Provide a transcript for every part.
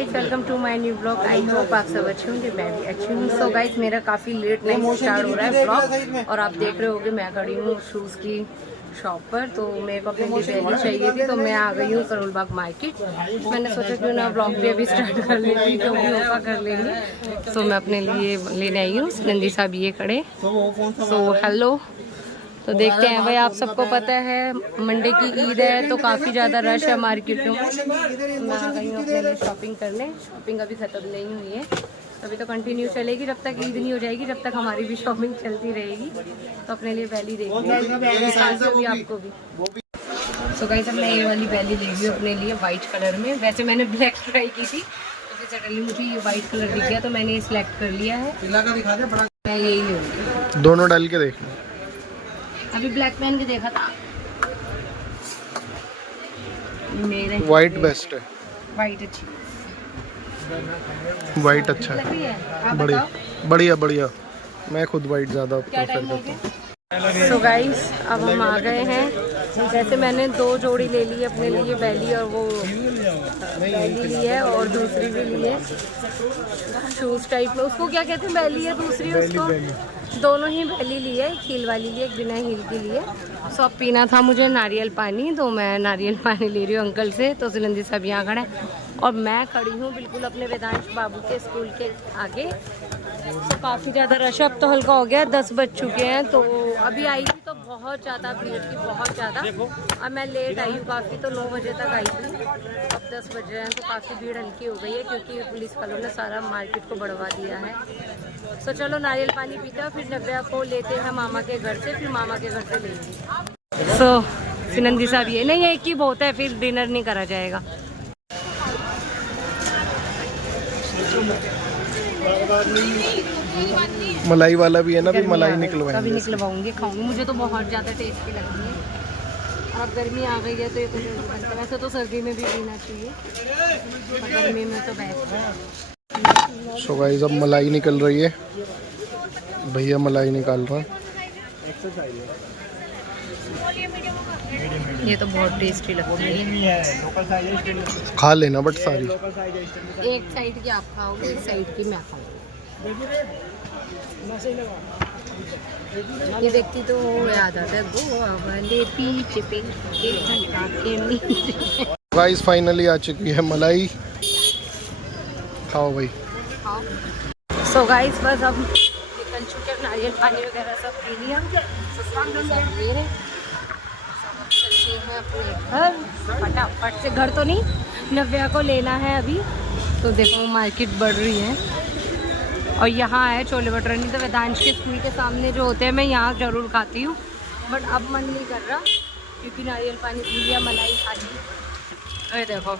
Guys, welcome to my new blog. I hope आप सब अच्छे होंगे, मैं भी अच्छी हूँ। सो गाइस, मेरा काफ़ी लेट नाइट स्टार्ट हो रहा है ब्लॉग और आप देख रहे होगे मैं खड़ी हूँ शूज़ की शॉप पर। तो मेरे को अपने लिए बैली चाहिए थी तो मैं आ गई हूँ करोल बाग मार्केट। मैंने सोचा क्यों ना ब्लॉग भी अभी स्टार्ट कर लेती, जो भी होगा कर लेंगे। सो मैं अपने लिए लेने आई हूँ। नंदी साहब ये खड़े। So hello. तो देखते हैं भाई, आप सबको पता है मंडे की ईद है तो काफ़ी ज़्यादा रश है मार्केटों में। मैं आ गई हूँ अपने लिए शॉपिंग करने। शॉपिंग अभी ख़त्म नहीं हुई है, अभी तो कंटिन्यू चलेगी जब तक ईद नहीं हो जाएगी, जब तक हमारी भी शॉपिंग चलती रहेगी। तो अपने लिए बैली देखनी है आपको भी। सो गाइस, अब मैं ये वाली बैली ले रही हूँ अपने लिए वाइट कलर में। वैसे मैंने ब्लैक ट्राई की थी तो फिर सडनली मुझे ये वाइट कलर दिख गया तो मैंने ये सिलेक्ट कर लिया है। मैं यही लूँगी। दोनों डाल के देख। अभी ब्लैक पहन के देखा था। मेरे वाइट बेस्ट है। वाइट अच्छी, वाइट अच्छा लग है। रही है। बढ़िया बढ़िया बढ़िया। मैं खुद वाइट ज़्यादा प्रेफर करता हूँ। सो गाइस, अब हम आ गए हैं। जैसे मैंने 2 जोड़ी ले ली अपने लिए बैली, और वो बैली ली है और दूसरी भी ली है शूज़ टाइप में। उसको क्या कहते हैं, बैली है दूसरी उसको। दोनों ही बैली ली है, एक हील वाली ली है, एक बिना हील की ली है। सो अब पीना था मुझे नारियल पानी, तो मैं नारियल पानी ले रही हूँ अंकल से। तो सुनंदी साहब यहाँ खड़े हैं और मैं खड़ी हूँ बिल्कुल अपने वेदांश बाबू के स्कूल के आगे। तो काफ़ी ज़्यादा रश, अब तो हल्का हो गया, 10 बज चुके हैं। तो अभी आई थी तो बहुत ज़्यादा भीड़ थी, बहुत ज़्यादा। अब मैं लेट आई हूँ काफ़ी, तो 9 बजे तक आई थी, अब 10 बज रहे हैं तो काफ़ी भीड़ हल्की हो गई है क्योंकि पुलिस वालों ने सारा मार्केट को बढ़वा दिया है। तो चलो नारियल पानी पीते हैं, फिर नव्या को लेते हैं मामा के घर से, फिर मामा के घर से लेंगे। सो सुनंदी साहब ये नहीं है, एक ही बहुत है, फिर डिनर नहीं करा जाएगा। मलाई वाला भी है ना, भी मलाई निकलवाएंगे। कभी निकलवाऊंगी, खाऊंगी, मुझे तो बहुत ज़्यादा टेस्टी लगती है। अब गर्मी आ गई है तो ये तो जरूर बनता है। वैसे तो सर्दी में भी पीना चाहिए, पर गर्मी में तो बेस्ट है। सो गाइस, अब मलाई निकल रही है, भैया मलाई निकाल रहे हैं। ये तो बहुत टेस्टी लगती है। खा लेना बट सारी। एक साइड की आप खाओगे, एक साइड की मैं खाऊंगी। ये देखती तो याद आता है गोवा वाले पीछे पे गाइस, फाइनली आ चुकी है मलाई। खाओ भाई। सो गाइस, बस अब निकल चुके, नारियल पानी वगैरह सब पी लिया। चलते हैं अपने घर फटाफट से। घर तो नहीं, नव्या को लेना है अभी। तो देखो मार्केट बढ़ रही है और यहाँ है छोले भटूरे। नहीं तो वेदांश के स्कूल के सामने जो होते हैं मैं यहाँ ज़रूर खाती हूँ, बट अब मन नहीं कर रहा क्योंकि नारियल पानी पी लिया, मलाई खा ली। अरे देखो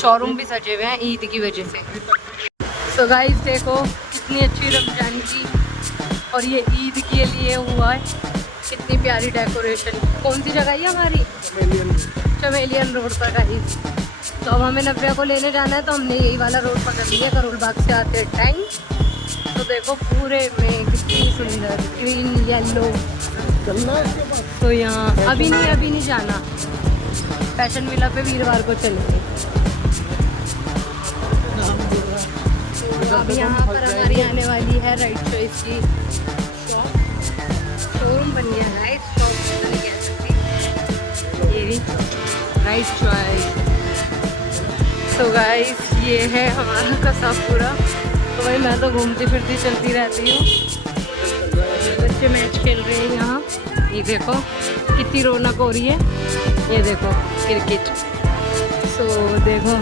शोरूम भी सजे हुए हैं ईद की वजह से। सो गाइस देखो कितनी अच्छी रमजान की और ये ईद के लिए हुआ है, कितनी प्यारी डेकोरेशन। कौन सी जगह है हमारी? चमेलियन रोड पर गाइस। तो अब हमें नव्या को लेने जाना है तो हमने यही वाला रोड पकड़ लिया करोल बाग से आते टाइम। तो देखो पूरे में कितनी सुंदर ग्रीन येलो। तो यहाँ अभी नहीं जाना, फैशन विला पे वीरवार को चलेंगे। अभी यहाँ पर हमारी आने वाली है राइट चॉइस की शोरूम बन गया है, शॉप नहीं कह सकती, ये राइट चॉइस। तो गाइस, ये है हमारा कसा पूरा। तो भाई मैं तो घूमती फिरती चलती रहती हूँ। बच्चे मैच खेल रहे हैं यहाँ, ये देखो कितनी रौनक हो रही है। ये देखो क्रिकेट। सो देखो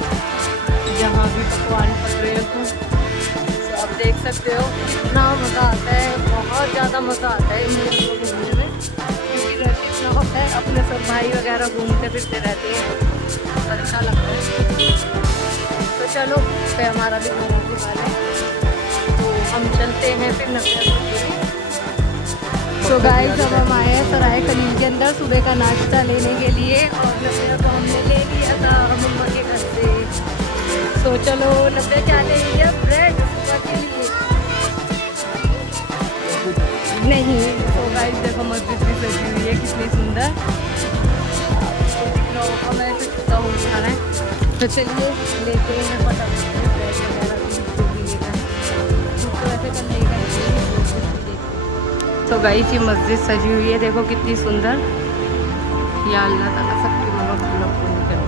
जहाँ भी पकवान पक रहे हो तो आप देख सकते हो कितना मज़ा आता है, बहुत ज़्यादा मज़ा आता है इन घूमने में क्योंकि रश इतना होता है। अपने सब भाई वगैरह घूमते फिरते रहते हैं, अच्छा लगता है। तो चलो पे हमारा भी खाना की बात है तो हम चलते हैं फिर नव्या। तो गाइस, अब हम आए हैं सराय खलील के अंदर सुबह का नाश्ता लेने के लिए और नव्या को हमने ले लिया था मम्मा के घर से। तो चलो नव्या क्या ले लिया, ब्रेड सुबह के लिए नहीं। तो गाइस देखो मस्जिद भी सजी हुई है कितनी सुंदर। तो मैं तो चलिए लेते हैं फटाफट से ब्रेड वगैरह जो भी लेना है। तो वैसे कल लेगा तो गाइस ये मस्जिद सजी हुई है, देखो कितनी सुंदर। या अल्लाह ताला सबकी मनोकामना पूरी करे।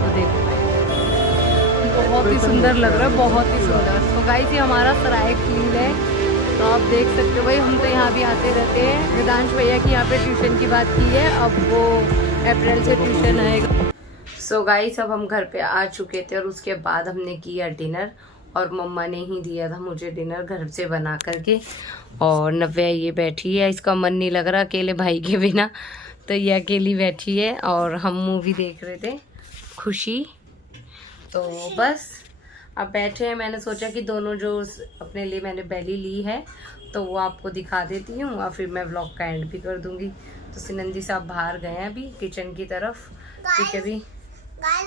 तो देखो बहुत ही सुंदर लग रहा है, बहुत ही सुंदर। तो गाइस ये हमारा सराय फील्ड है, तो आप देख सकते हो। भाई हम तो यहाँ भी आते रहते हैं। वेदांश भैया की यहाँ पे ट्यूशन की बात की है, अब वो अप्रैल से ट्यूशन आएगा। सो गाइस अब हम घर पे आ चुके थे और उसके बाद हमने किया डिनर, और मम्मा ने ही दिया था मुझे डिनर घर से बना करके। और नव्या ये बैठी है, इसका मन नहीं लग रहा अकेले भाई के बिना, तो ये अकेली बैठी है। और हम मूवी देख रहे थे खुशी, तो बस अब बैठे हैं। मैंने सोचा कि दोनों जो अपने लिए मैंने बेली ली है तो वो आपको दिखा देती हूँ, और फिर मैं व्लॉग का एंड भी कर दूंगी। तो सिनंदी साहब बाहर गए हैं अभी किचन की तरफ, ठीक है। अभी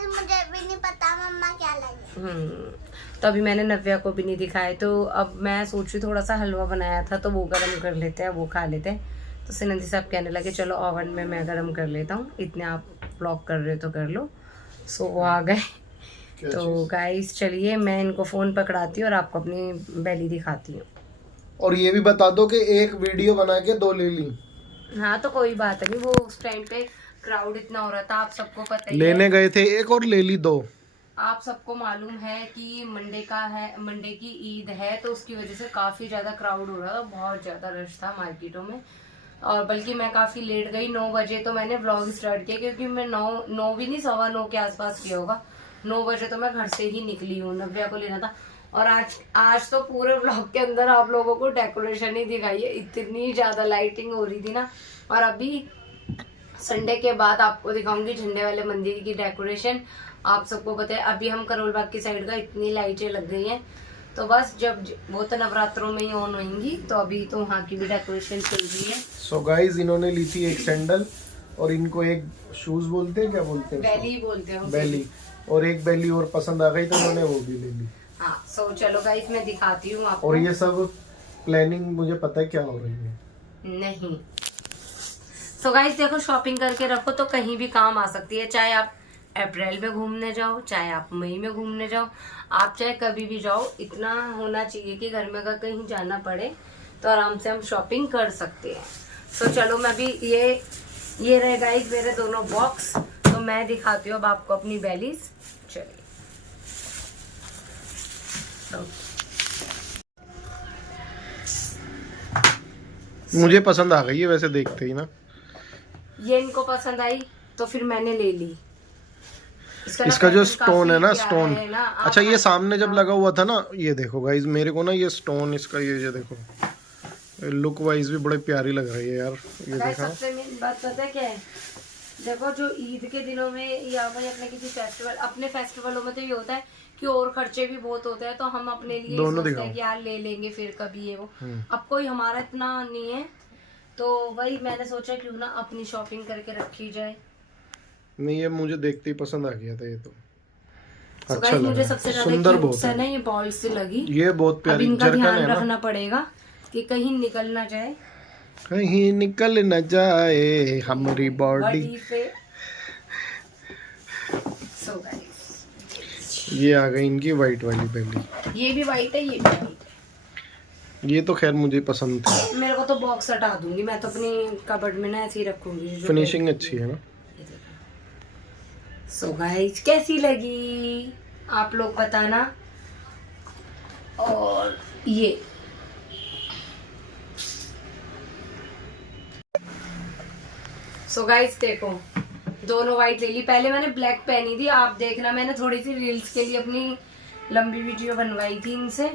मुझे भी नहीं पता मम्मा क्या लगे। तो अभी मैंने नव्या को भी नहीं दिखाया, तो अब मैं सोच रही थोड़ा सा हलवा बनाया था तो वो गर्म कर लेते हैं, वो खा लेते हैं। तो सिनंदी साहब कहने लगे चलो ओवन में मैं गर्म कर लेता हूँ, इतने आप व्लॉग कर रहे हो तो कर लो। सो वो आ गए। तो गाइस चलिए मैं इनको फोन पकड़ाती हूँ और आपको अपनी बेली दिखाती हूँ। और ये भी बता दो कि एक वीडियो बना के 2 ले ली। हाँ तो कोई बात नहीं, वो उस टाइम पे क्राउड इतना हो रहा था, आप सबको पता ही लेने है। गए थे एक और ले ली 2। आप सबको मालूम है कि मंडे की ईद है, तो उसकी वजह से काफी ज्यादा क्राउड हो रहा था, बहुत ज्यादा रश था मार्केटों में। और बल्कि मैं काफी लेट गई, 9 बजे तो मैंने व्लॉग स्टार्ट किया, क्योंकि मैं 9 भी नहीं 9:15 के आसपास किया होगा। 9 बजे तो मैं घर से ही निकली हूँ, नव्या को लेना था। और आज तो पूरे व्लॉग के अंदर आप लोगों को डेकोरेशन ही दिखाई है, इतनी ज्यादा लाइटिंग हो रही थी ना। और अभी संडे के बाद आपको दिखाऊंगी झंडे वाले मंदिर की डेकोरेशन। आप सबको पता है अभी हम करोल बाग की साइड का इतनी लाइटें लग गई हैं, तो बस जब वो तो नवरात्रों में ही ऑन होंगी, तो अभी तो वहाँ की भी डेकोरेशन चल रही है। सो गाइस इन्होंने ली थी एक सैंडल, और इनको एक शूज बोलते हैं, क्या बोलते हैं, बेली बोलते हैं, बेली। और एक बेली और पसंद आ गई तो उन्होंने वो भी ले ली। हाँ सो चलो गाइस मैं दिखाती हूँ आपको। और ये सब प्लानिंग मुझे पता है क्या हो रही है। नहीं सो गाइस देखो, शॉपिंग करके रखो तो कहीं भी काम आ सकती है। चाहे आप अप्रैल में घूमने जाओ, चाहे आप मई में घूमने जाओ, आप चाहे कभी भी जाओ, इतना होना चाहिए कि घर में अगर कहीं जाना पड़े तो आराम से हम शॉपिंग कर सकते हैं। सो चलो मैं भी ये रहे गाइस मेरे दोनों बॉक्स, तो मैं दिखाती हूँ अब आपको अपनी बेलीज। चलिए मुझे पसंद आ गई है वैसे देखते ही ना। ये इनको पसंद आई तो फिर मैंने ले ली। इसका जो स्टोन है ना, स्टोन ना, अच्छा ये सामने जब लगा हुआ था ना, ये देखो गाइस मेरे को ना ये स्टोन इसका ये देखो लुक वाइज भी बड़े प्यारी लग रही है यार। ये देखा सबसे मेन बात पता है क्या है, देखो जो ईद के दिनों में या फिर अपने किसी अपने फेस्टिवलों में तो ये होता है कि और खर्चे भी बहुत होते हैं, तो हम अपने लिए सोचते हैं कि यार ले लेंगे फिर कभी ये वो। अब कोई हमारा इतना नहीं है, तो वही मैंने सोचा क्यों ना अपनी शॉपिंग करके रखी जाए। नहीं ये मुझे देखते ही पसंद आ गया था, ये तो अच्छा लगा। मुझे सबसे सुंदर बहुत है ना ये बॉल से लगी, ये बहुत प्यारी। इनका ध्यान रखना पड़ेगा कि कहीं निकल ना जाए, कहीं निकल न जाए हमारी बॉडी से। So guys, ये आ गई इनकी वाइट वाली बेली। ये भी वाइट है, ये भी वाइट है। ये तो खैर मुझे पसंद थी। मेरे को तो बॉक्स हटा दूंगी, मैं तो अपनी कबर्ड में ना ऐसे ही रखूंगी। फिनिशिंग अच्छी है ना। सो गाइस कैसी लगी आप लोग बताना। और ये सो गाइस देखो दोनों वाइट ले ली। पहले मैंने ब्लैक पहनी थी, आप देखना मैंने थोड़ी सी रील्स के लिए अपनी लंबी वीडियो बनवाई थी इनसे,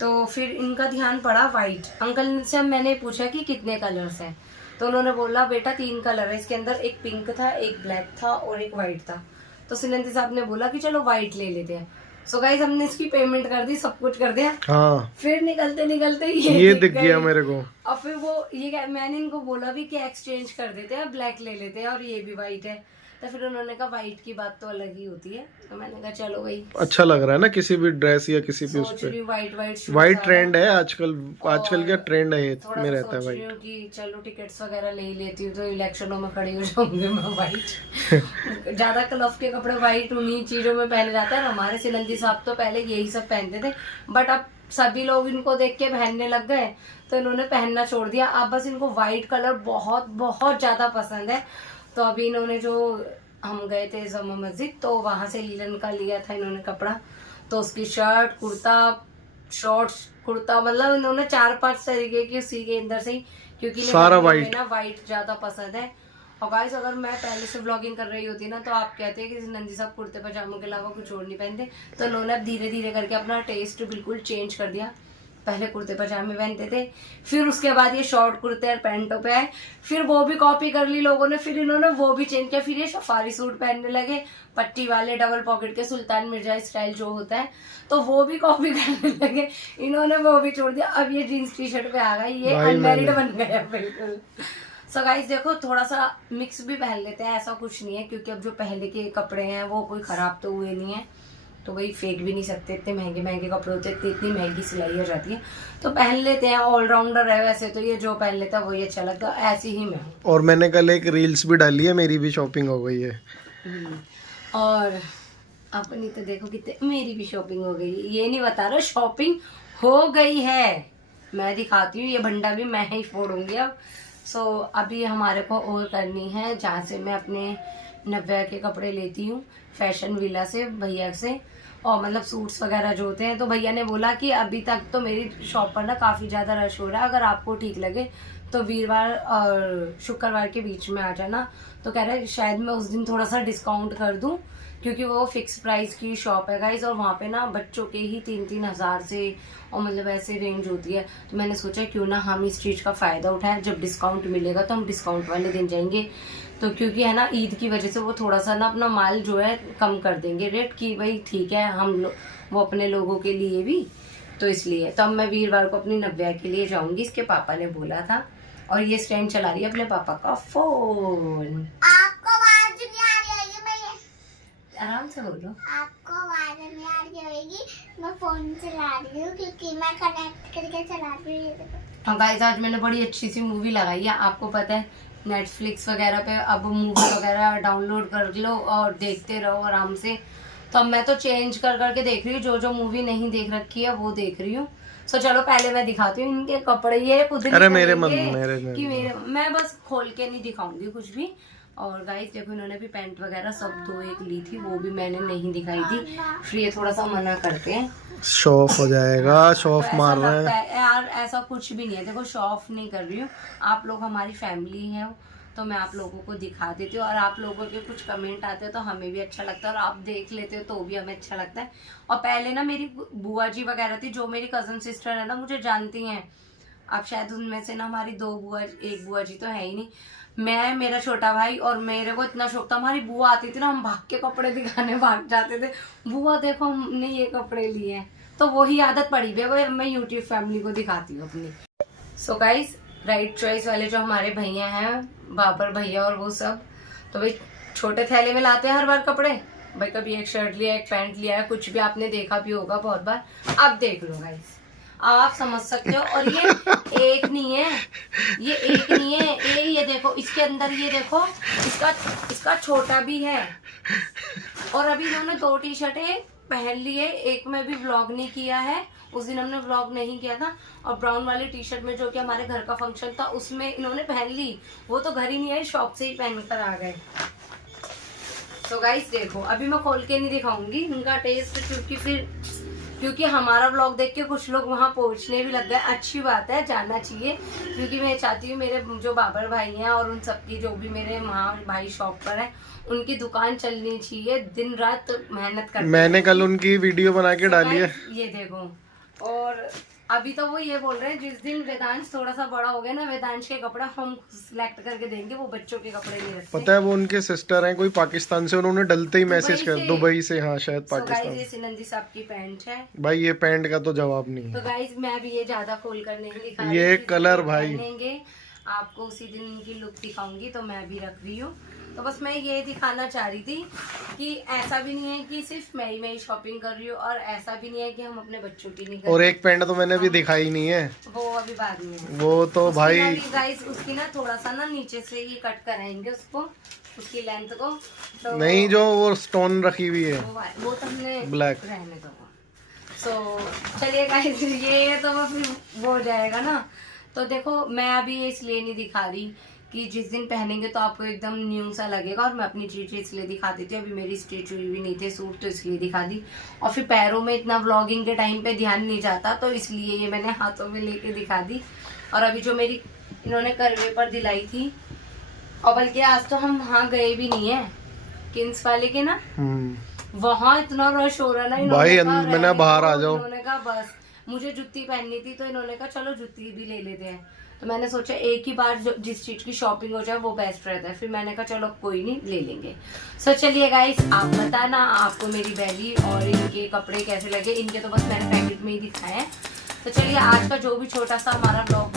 तो फिर इनका ध्यान पड़ा वाइट। अंकल से मैंने पूछा कि कितने कलर्स हैं, तो उन्होंने बोला बेटा 3 कलर है इसके अंदर, एक पिंक था, एक ब्लैक था और एक वाइट था। तो सिनंदी साहब ने बोला कि चलो वाइट ले लेते हैं। सो गाइस हमने इसकी पेमेंट कर दी, सब कुछ कर दिया। हाँ। फिर निकलते निकलते ये दिख गया मेरे को। और फिर वो मैंने इनको बोला भी कि एक्सचेंज कर देते हैं, ब्लैक ले लेते हैं और ये भी वाइट है। तो फिर उन्होंने कहा वाइट की बात तो अलग ही होती है, तो मैंने कहा चलो भाई अच्छा लग रहा है ना किसी भी ड्रेस या किसी भी उस सोच पे। रही हूँ वाइट वाइट ट्रेंड है आजकल, आजकल क्या ट्रेंड है थोड़ा में सा रहता है सोच रही वाइट। हूँ कि चलो टिकट्स वगैरह ले ही लेती हूँ, तो इलेक्शनों में खड़ी हो जाऊंगी मैं वाइट। ज्यादा क्लब के कपड़े वाइट उन्हीं चीजों में पहने जाते हैं। हमारे सिनंदी साहब तो पहले यही सब पहनते थे, बट अब सभी लोग इनको देख के पहनने लग गए तो इन्होंने पहनना छोड़ दिया। अब बस इनको व्हाइट कलर बहुत बहुत ज्यादा पसंद है। तो अभी इन्होंने जो हम गए थे जमा मस्जिद, तो वहां से लीलन का लिया था इन्होंने कपड़ा, तो उसकी शर्ट, कुर्ता, शॉर्ट्स, कुर्ता, मतलब इन्होंने 4-5 तरीके की उसी के अंदर से ही, क्योंकि सारा white। ना व्हाइट ज्यादा पसंद है। और गाइस अगर मैं पहले से व्लॉगिंग कर रही होती ना तो आप कहते हैं कि नंदी साहब कुर्ते पजामों के अलावा कुछ और नहीं पहनते, तो इन्होंने अब धीरे धीरे करके अपना टेस्ट बिल्कुल चेंज कर दिया। पहले कुर्ते पजामे पहनते थे, फिर उसके बाद ये शॉर्ट कुर्ते और पैंटों पे आए, फिर वो भी कॉपी कर ली लोगों ने, फिर इन्होंने वो भी चेंज किया, फिर ये सफारी सूट पहनने लगे, पट्टी वाले डबल पॉकेट के सुल्तान मिर्जा स्टाइल जो होता है, तो वो भी कॉपी करने लगे, इन्होंने वो भी छोड़ दिया। अब ये जीन्स टी शर्ट पे आ गई, ये अनमैरिड बन गया बिल्कुल। सो गाइस देखो थोड़ा सा मिक्स भी पहन लेते हैं, ऐसा कुछ नहीं है, क्योंकि अब जो पहले के कपड़े हैं वो कोई खराब तो हुए नहीं है, तो वही फेंक भी नहीं सकते, इतने महंगे महंगे कपड़े होते हैं, इतनी महंगी सिलाई हो जाती है, तो पहन लेते हैं। ऑलराउंडर है वैसे तो ये, जो पहन लेता है वही अच्छा लगता है, ऐसी ही मैं हूँ। और मैंने कल एक रील्स भी डाली है, मेरी भी शॉपिंग हो गई है। और अपनी तो देखो कितने, मेरी भी शॉपिंग हो गई, ये नहीं बता रहा शॉपिंग हो गई है, मैं दिखाती हूँ, ये भंडा भी मैं ही फोड़ूंगी अब। सो अभी हमारे को और करनी है, जहाँ से मैं अपने नव्या के कपड़े लेती हूँ, फैशन विला से, भैया से, और मतलब सूट्स वगैरह जो होते हैं, तो भैया ने बोला कि अभी तक तो मेरी शॉप पर ना काफ़ी ज़्यादा रश हो रहा है, अगर आपको ठीक लगे तो वीरवार और शुक्रवार के बीच में आ जाना। तो कह रहे शायद मैं उस दिन थोड़ा सा डिस्काउंट कर दूं, क्योंकि वो फिक्स प्राइस की शॉप है गाइस, और वहाँ पे ना बच्चों के ही 3-3 हज़ार से और मतलब ऐसे रेंज होती है। तो मैंने सोचा क्यों ना हम इस चीज़ का फ़ायदा उठाएं, जब डिस्काउंट मिलेगा तो हम डिस्काउंट वाले दिन जाएंगे। तो क्योंकि है ना ईद की वजह से वो थोड़ा सा ना अपना माल जो है कम कर देंगे रेट, की भाई ठीक है हम वो अपने लोगों के लिए भी, तो इसलिए तो अब मैं वीरवार को अपनी नव्या के लिए जाऊंगी, इसके पापा ने बोला था। और ये स्टैंड चला रही है अपने पापा का फोन। आपको आवाज नहीं आ रही होगी, मैं आराम से बोलो। आपको आवाज नहीं आ रही होगी, मैं फोन चला रही हूँ क्योंकि मैं कनेक्ट करके चला रही हूँ। और गाइस आज मैंने बड़ी अच्छी सी मूवी लगाई है, आपको पता है नेटफ्लिक्स वगैरह पे अब मूवी वगैरह डाउनलोड कर लो और देखते रहो आराम से। तो अब मैं तो चेंज कर करके देख रही हूँ, जो जो मूवी नहीं देख रखी है वो देख रही हूँ। सो चलो पहले मैं दिखाती हूँ इनके कपड़े, ये खुद अरे मेरे मैं बस खोल के नहीं दिखाऊंगी कुछ भी। और गाइस देखो इन्होंने भी पैंट वगैरह सब 2-1 ली थी, वो भी मैंने नहीं दिखाई थी, फिर ये थोड़ा सा मना करते हैं, शो ऑफ हो जाएगा, शो ऑफ मार रहे हैं यार, ऐसा कुछ भी नहीं है। देखो शो ऑफ नहीं कर रही हूँ, आप लोग हमारी फैमिली है तो मैं आप लोगों को दिखा देती हूँ, और आप लोगों के कुछ कमेंट आते हैं तो हमें भी अच्छा लगता है, और आप देख लेते हो तो भी हमें अच्छा लगता है। और पहले ना मेरी बुआ जी वगैरह थी, जो मेरी कजन सिस्टर है ना, मुझे जानती हैं, अब शायद उनमें से ना हमारी 2 बुआ, 1 बुआ जी तो है ही नहीं, मैं, मेरा छोटा भाई, और मेरे को इतना शौक था, हमारी बुआ आती थी ना, हम भाग के कपड़े दिखाने भाग जाते थे, बुआ देखो हमने ये कपड़े लिए हैं, तो वही आदत पड़ी है, मैं यूट्यूब फैमिली को दिखाती हूँ अपनी। सो गाइस राइट चॉइस वाले जो हमारे भैया हैं, बाबर भैया और वो सब, तो भाई छोटे थैले में लाते हैं हर बार कपड़े, भाई कभी एक शर्ट लिया, एक पैंट लिया है, कुछ भी आपने देखा भी होगा बहुत बार। अब देख लो गाइस, आप समझ सकते हो। और ये एक नहीं है, ये एक नहीं है, ये देखो इसके अंदर, ये देखो इसका छोटा भी है। और अभी इन्होंने 2 टी-शर्टें पहन ली है, एक में भी व्लॉग नहीं किया है, उस दिन हमने व्लॉग नहीं किया था, और ब्राउन वाली टी-शर्ट में जो कि हमारे घर का फंक्शन था उसमें इन्होंने पहन ली, वो तो घर ही नहीं आई, शॉप से ही पहन कर आ गए। तो गाइस देखो अभी मैं खोल के नहीं दिखाऊंगी इनका टेस्ट, क्योंकि हमारा व्लॉग देख के कुछ लोग वहां पहुंचने भी लग गए। अच्छी बात है, जाना चाहिए, क्योंकि मैं चाहती हूँ मेरे जो बाबर भाई हैं और उन सबकी जो भी मेरे माँ भाई शॉप पर है, उनकी दुकान चलनी चाहिए, दिन रात मेहनत करते। मैंने कल उनकी वीडियो बना के डाली है, ये देखो। और अभी तो वो ये बोल रहे हैं जिस दिन वेदांश थोड़ा सा बड़ा हो गया ना, वेदांश के कपड़ा हम सिलेक्ट करके देंगे, वो बच्चों के कपड़े नहीं रखते। पता है वो उनके सिस्टर हैं कोई पाकिस्तान से, उन्होंने डलते ही मैसेज कर, दुबई से, हाँ शायद पाकिस्तान। ये सिनंदी साहब की पैंट है भाई, ये पैंट का तो जवाब नहीं है। तो गाइस मैं भी ये ज्यादा खोल कर नहीं दिखा, ये कलर भाई आपको उसी दिन इनकी लुक दिखाऊंगी, तो मैं भी रख रही हूँ। तो बस मैं ये दिखाना चाह रही थी कि ऐसा भी नहीं है कि सिर्फ मैं ही शॉपिंग कर रही हूँ, और ऐसा भी नहीं है कि हम अपने बच्चों की नहीं कर और रहे। एक पैंट तो मैंने भी दिखाई नहीं है, वो अभी बाद में है। वो तो उसकी भाई ना भी गाइस, उसकी ना थोड़ा सा ना नीचे से ये कट कराएंगे उसको, उसकी लेंथ को। तो नहीं, जो वो स्टोन रखी हुई है वो तो हमने Black। रहने दो। सो चलिए गाइस, ये तो वो फिर वो हो जाएगा ना। तो देखो मैं अभी ये इसलिए नहीं दिखा रही कि जिस दिन पहनेंगे तो आपको एकदम न्यू सा लगेगा, और मैं अपनी चीजें इसलिए दिखाती थी। अभी मेरी स्टिच हुई भी नहीं थे सूट, तो इसलिए दिखा दी। और फिर पैरों में इतना व्लॉगिंग के टाइम पे ध्यान नहीं जाता, तो इसलिए ये मैंने हाथों में लेके दिखा दी। और अभी जो मेरी इन्होंने करवे पर दिलाई थी, और बल्कि आज तो हम वहाँ गए भी नहीं है किंग्स वाले के ना, वहाँ इतना रश हो रहा ना। भाई इन्होंने कहा मैंने बाहर आ जाओ। इन्होंने कहा बस मुझे जुत्ती पहननी थी, तो इन्होंने कहा चलो जुत्ती भी ले लेते हैं। तो मैंने सोचा एक ही बार जिस चीज की शॉपिंग हो जाए वो बेस्ट रहता है। फिर मैंने कहा चलो कोई नहीं, ले लेंगे। सो चलिए गाइस, आप बताना आपको मेरी बैली और इनके कपड़े कैसे लगे। इनके तो बस मैंने पैकेट में ही दिखाए हैं। तो चलिए आज का जो भी छोटा सा हमारा ब्लॉग